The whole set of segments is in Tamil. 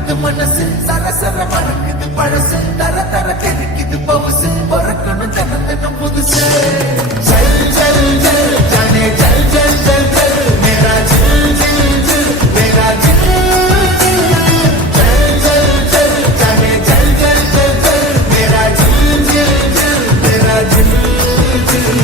பறக்குது மனசு சரசர மறக்குது பழசு தர தர கிடைக்குது பவுசு பறக்கணும் தினம் தினம் புதுசு ஜல் ஜல் ஜல் ஜானே ஜல் ஜல் ஜல் ஜல் மேரா ஜில் ஜில் ஜில் மேரா ஜில் ஜல் ஜல் ஜல் ஜானே ஜல் ஜல் ஜல் ஜல் மேரா ஜில் ஜில் ஜில் மேரா ஜில் ஜில்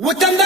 What the